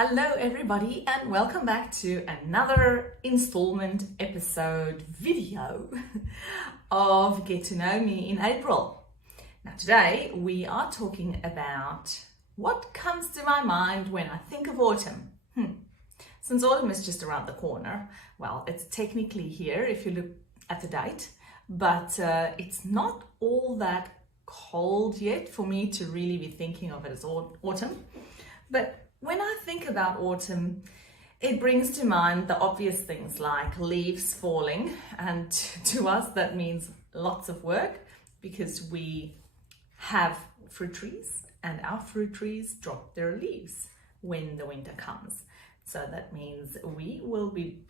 Hello everybody and welcome back to another installment episode video of Get to Know Me in April. Now today we are talking about what comes to my mind when I think of autumn. Since autumn is just around the corner, well, it's technically here if you look at the date, but it's not all that cold yet for me to really be thinking of it as autumn. But when I think about autumn, it brings to mind the obvious things like leaves falling, and to us that means lots of work because we have fruit trees and our fruit trees drop their leaves when the winter comes. So that means we will be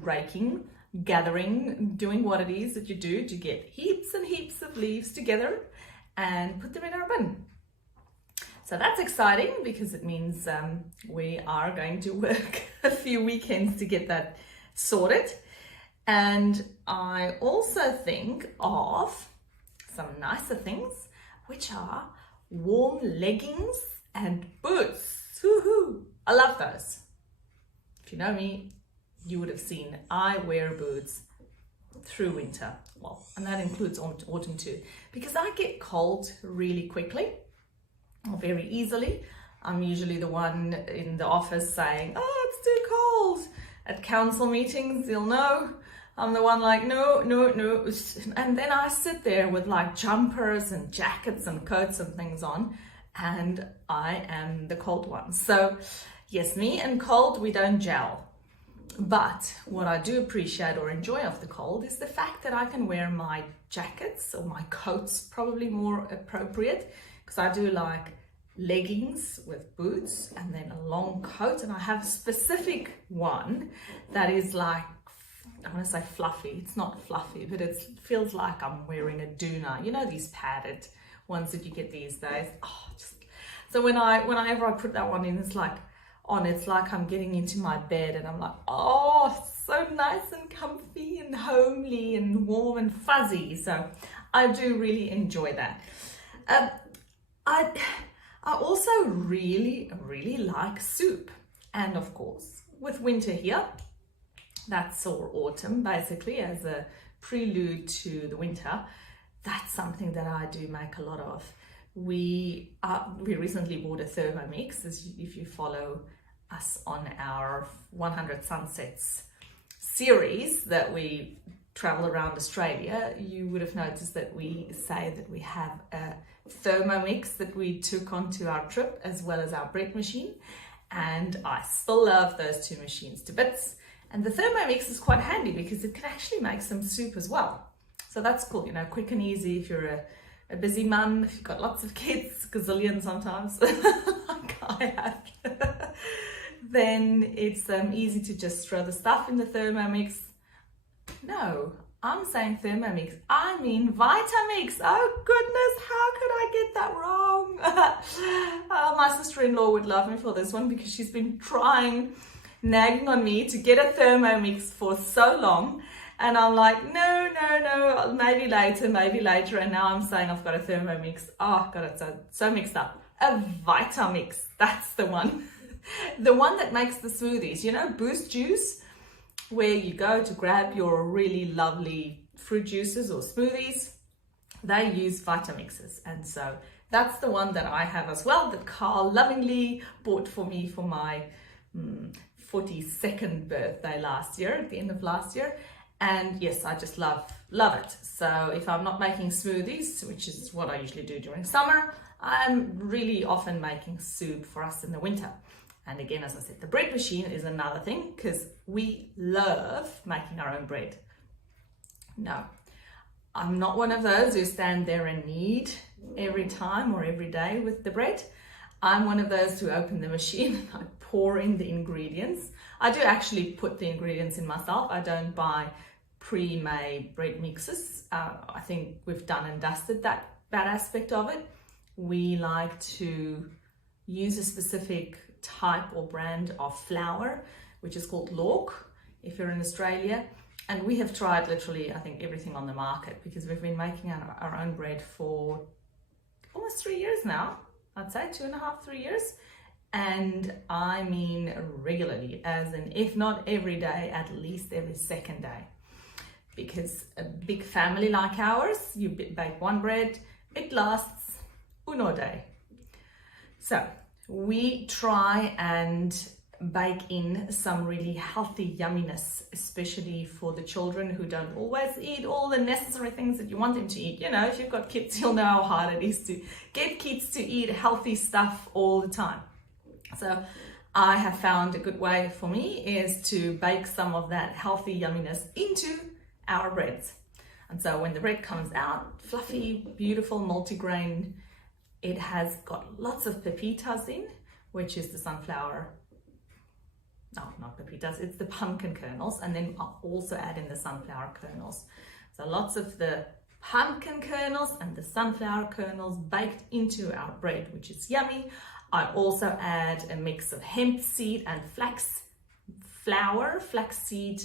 raking, gathering, doing what it is that you do to get heaps and heaps of leaves together and put them in our bin. So that's exciting because it means we are going to work a few weekends to get that sorted. And I also think of some nicer things, which are warm leggings and boots. Woohoo! I love those. If you know me, you would have seen I wear boots through winter. Well, and that includes autumn too, because I get cold really quickly. Very easily. I'm usually the one in the office saying, oh, it's too cold. At council meetings, you'll know, I'm the one like, no. And then I sit there with like jumpers and jackets and coats and things on, and I am the cold one. So yes, me and cold, we don't gel. But what I do appreciate or enjoy of the cold is the fact that I can wear my jackets or my coats, probably more appropriate, because I do like leggings with boots and then a long coat, and I have a specific one that is like, I want to say fluffy. It's not fluffy, but it feels like I'm wearing a doona. You know, these padded ones that you get these days. So whenever I put that one in, it's like I'm getting into my bed and I'm like, oh, so nice and comfy and homely and warm and fuzzy. So I do really enjoy that. I also really like soup. And of course, with winter here, that's or autumn basically as a prelude to the winter, that's something that I do make a lot of. We recently bought a Thermomix, if you follow us on our 100 Sunsets series that we travel around Australia, you would have noticed that we say that we have a Thermomix that we took onto our trip, as well as our bread machine, and I still love those two machines to bits. And the Thermomix is quite handy because it can actually make some soup as well, so that's cool, you know, quick and easy if you're a busy mum, if you've got lots of kids, gazillion sometimes like I have. Then it's easy to just throw the stuff in the Thermomix. No, I'm saying Thermomix, I mean Vitamix. Oh goodness, how could I get that wrong? My sister-in-law would love me for this one because she's been nagging on me to get a Thermomix for so long. And I'm like, no, maybe later. And now I'm saying I've got a Thermomix. Oh, got it so mixed up. A Vitamix, that's the one. The one that makes the smoothies, you know, Boost Juice, where you go to grab your really lovely fruit juices or smoothies. They use Vitamixes, and so that's the one that I have as well, that Carl lovingly bought for me for my 42nd birthday last year, at the end of last year. And yes, I just love it. So if I'm not making smoothies, which is what I usually do during summer, I'm really often making soup for us in the winter. And again, as I said, the bread machine is another thing because we love making our own bread. No, I'm not one of those who stand there and knead every time or every day with the bread. I'm one of those who open the machine and I pour in the ingredients. I do actually put the ingredients in myself. I don't buy pre-made bread mixes. I think we've done and dusted that aspect of it. We like to use a specific type or brand of flour, which is called Lork if you're in Australia, and we have tried literally I think everything on the market because we've been making our own bread for almost 3 years now, I'd say 2.5-3 years, And I mean regularly, as in if not every day, at least every second day. Because a big family like ours, you bake one bread, it lasts uno day. So we try and bake in some really healthy yumminess, especially for the children who don't always eat all the necessary things that you want them to eat. You know, if you've got kids, you'll know how hard it is to get kids to eat healthy stuff all the time. So I have found a good way for me is to bake some of that healthy yumminess into our breads. And so when the bread comes out, fluffy, beautiful, multigrain, it has got lots of pepitas in, which is the sunflower, no, not pepitas, it's the pumpkin kernels. And then I'll also add in the sunflower kernels. So lots of the pumpkin kernels and the sunflower kernels baked into our bread, which is yummy. I also add a mix of hemp seed and flaxseed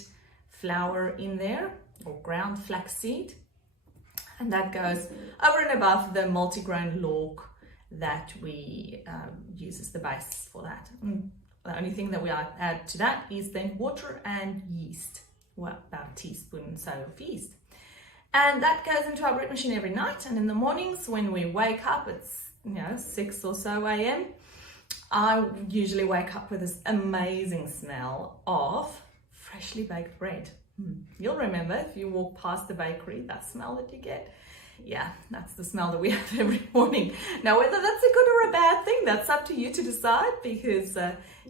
flour in there, or ground flaxseed. And that goes over and above the multigrain log that we use as the base for that. The only thing that we add to that is then water and yeast. Well, about a teaspoon or so of yeast. And that goes into our bread machine every night. And in the mornings when we wake up, it's 6 or so a.m. I usually wake up with this amazing smell of freshly baked bread. You'll remember if you walk past the bakery, that smell that you get. Yeah, that's the smell that we have every morning. Now, whether that's a good or a bad thing, that's up to you to decide, because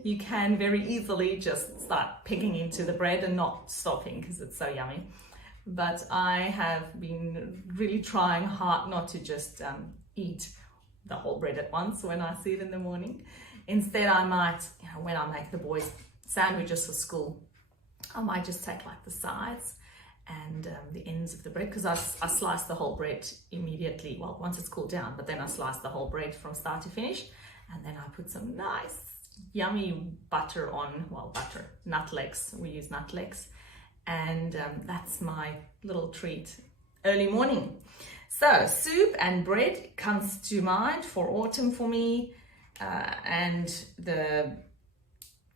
you can very easily just start picking into the bread and not stopping because it's so yummy. But I have been really trying hard not to just eat the whole bread at once when I see it in the morning. Instead, I might, when I make the boys sandwiches for school, I might just take like the sides and the ends of the bread, because I slice the whole bread immediately, well, once it's cooled down, but then I slice the whole bread from start to finish, and then I put some nice yummy butter on, butter, nut legs, we use nut legs, and that's my little treat early morning. So soup and bread comes to mind for autumn for me, and the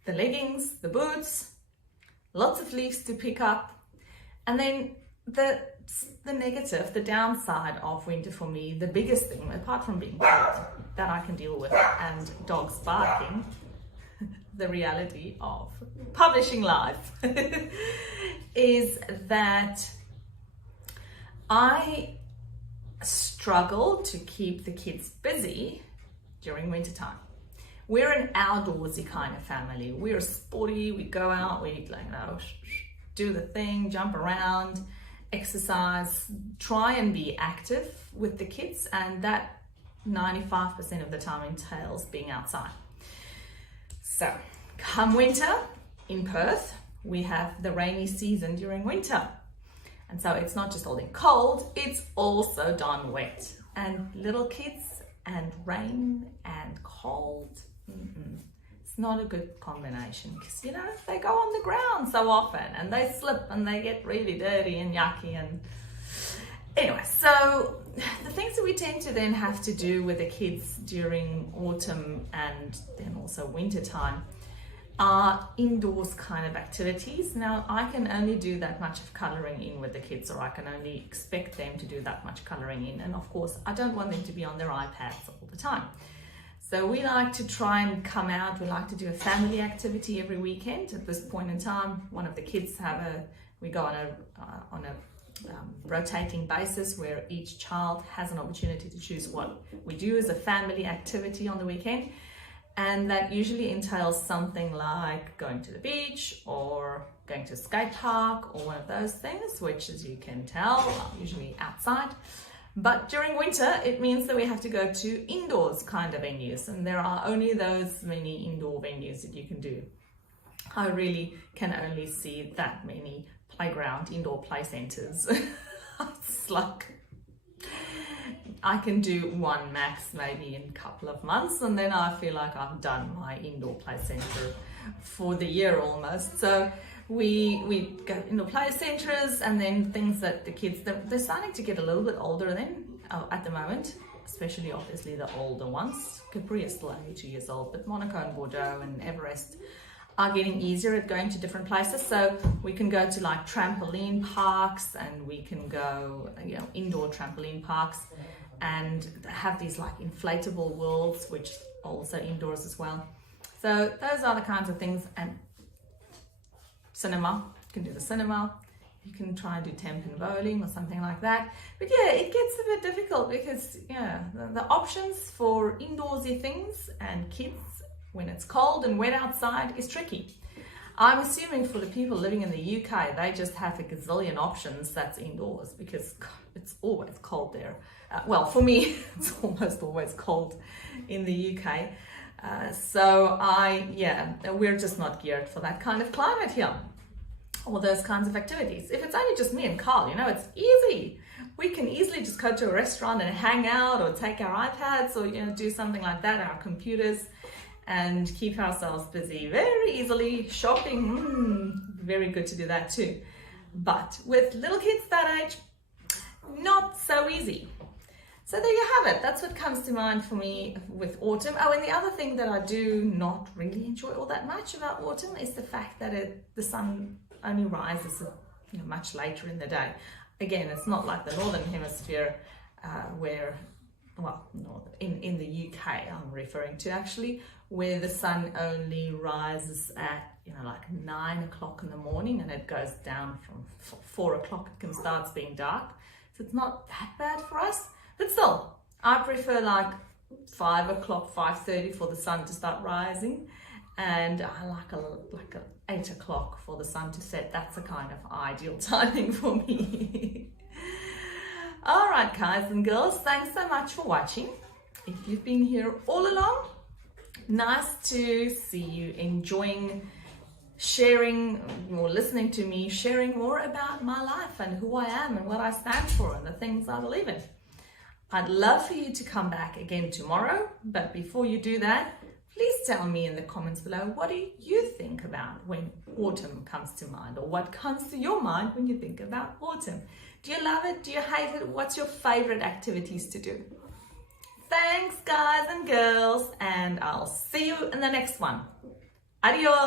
leggings, the boots, lots of leaves to pick up. And then the negative, the downside of winter for me, the biggest thing, apart from being cold, that I can deal with, and dogs barking, the reality of publishing life, is that I struggle to keep the kids busy during winter time. We're an outdoorsy kind of family. We're sporty, we go out, we do the thing, jump around, exercise, try and be active with the kids, and that 95% of the time entails being outside. So come winter in Perth, we have the rainy season during winter. And so it's not just all in cold, it's also darn wet. And little kids and rain and cold, it's not a good combination, because they go on the ground so often and they slip and they get really dirty and yucky. And anyway, so the things that we tend to then have to do with the kids during autumn and then also winter time are indoors kind of activities. Now, I can only do that much of colouring in with the kids, or I can only expect them to do that much colouring in. And of course, I don't want them to be on their iPads all the time. So we like to try and come out. We like to do a family activity every weekend. At this point in time, one of the kids we go on a rotating basis where each child has an opportunity to choose what we do as a family activity on the weekend. And that usually entails something like going to the beach or going to a skate park or one of those things, which, as you can tell, are usually outside. But during winter, it means that we have to go to indoors kind of venues, and there are only those many indoor venues that you can do. I really can only see that many indoor play centers. It's like I can do one max maybe in a couple of months, and then I feel like I've done my indoor play center for the year almost. So we go indoor play centers, and then things that the kids, they're starting to get a little bit older then at the moment, especially obviously the older ones. Capri is still only 2 years old, but Monaco and Bordeaux and Everest are getting easier at going to different places. So we can go to like trampoline parks, and we can go, indoor trampoline parks, and have these like inflatable worlds, which are also indoors as well. So those are the kinds of things. And cinema, you can do the cinema. You can try and do tenpin bowling or something like that. But yeah, it gets a bit difficult because the options for indoorsy things and kids when it's cold and wet outside is tricky. I'm assuming for the people living in the UK, they just have a gazillion options that's indoors, because it's always cold there. Well, for me, it's almost always cold in the UK. We're just not geared for that kind of climate here, or those kinds of activities. If it's only just me and Carl, it's easy. We can easily just go to a restaurant and hang out, or take our iPads, or do something like that, our computers, and keep ourselves busy very easily. Shopping, very good to do that too. But with little kids that age, not so easy. So there you have it. That's what comes to mind for me with autumn. Oh, and the other thing that I do not really enjoy all that much about autumn is the fact that the sun only rises much later in the day. Again, it's not like the Northern Hemisphere in the UK I'm referring to actually, where the sun only rises at like 9 o'clock in the morning, and it goes down from 4 o'clock it starts being dark. So it's not that bad for us, but still I prefer like 5 o'clock, 5:30 for the sun to start rising, and I like a 8 o'clock for the sun to set. That's a kind of ideal timing for me. All right, guys and girls, thanks so much for watching. If you've been here all along, nice to see you enjoying sharing or listening to me, sharing more about my life and who I am and what I stand for and the things I believe in. I'd love for you to come back again tomorrow, but before you do that, please tell me in the comments below, what do you think about when autumn comes to mind, or what comes to your mind when you think about autumn? Do you love it? Do you hate it? What's your favorite activities to do? Thanks, guys and girls, and I'll see you in the next one. Adios.